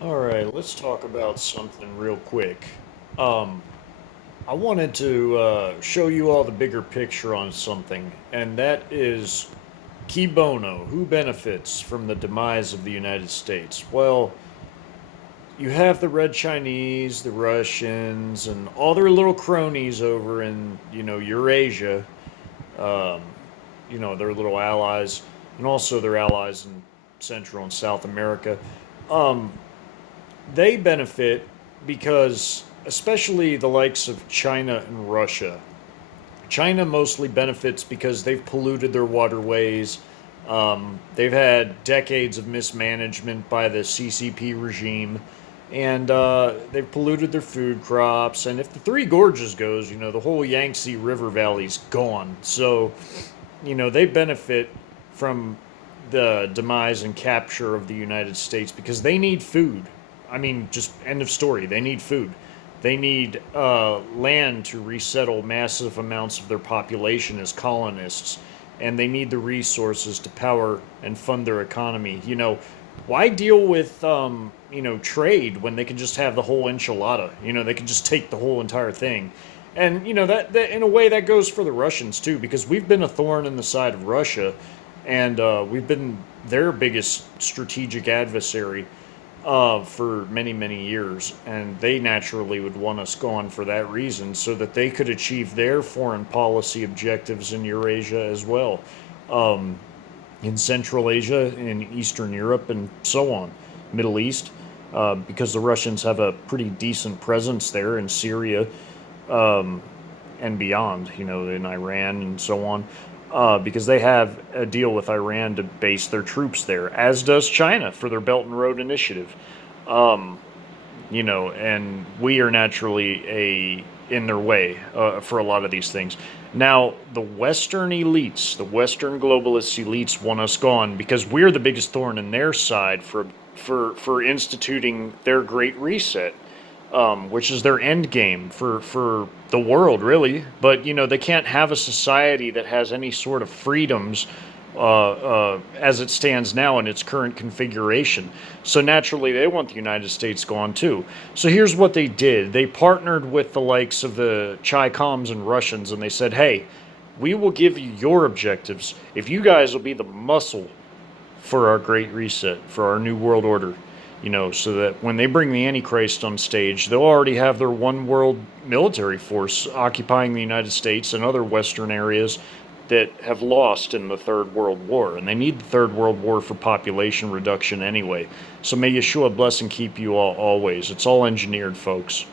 All right, let's talk about something real quick. Um, I wanted to show you all the bigger picture on something, and that is Qui Bono, who benefits from the demise of the United States? Well, you have the Red Chinese, the Russians, and all their little cronies over in, Eurasia, um, their little allies, and also their allies in Central and South America. Um, they benefit because, especially the likes of China and Russia, China mostly benefits because they've polluted their waterways. They've had decades of mismanagement by the CCP regime, and they've polluted their food crops. And if the Three Gorges goes, the whole Yangtze River Valley's gone. So, they benefit from the demise and capture of the United States because they need food. I mean, just end of story. They need food. They need land to resettle massive amounts of their population as colonists, and they need the resources to power and fund their economy. Why deal with trade when they can just have the whole enchilada? They can just take the whole entire thing. And that in a way that goes for the Russians too, because we've been a thorn in the side of Russia, and we've been their biggest strategic adversary for many, many years. And they naturally would want us gone for that reason so that they could achieve their foreign policy objectives in Eurasia as well, um, in Central Asia, in Eastern Europe, and so on, Middle East, because the Russians have a pretty decent presence there in Syria, um, and beyond, in Iran and so on, because they have a deal with Iran to base their troops there, as does China for their Belt and Road Initiative. Um, and we are naturally in their way for a lot of these things. Now, the Western elites, the Western globalist elites, want us gone because we're the biggest thorn in their side for instituting their Great Reset, which is their end game for the world, really. But they can't have a society that has any sort of freedoms as it stands now in its current configuration. So naturally, they want the United States gone too. So here's what they did: they partnered with the likes of the chicoms and Russians, and they said, "Hey, we will give you your objectives if you guys will be the muscle for our great reset, for our new world order, so that when they bring the Antichrist on stage, they'll already have their one world military force occupying the United States and other Western areas that have lost in the Third World War. And they need the Third World War for population reduction anyway. So may Yeshua bless and keep you all always. It's all engineered, folks."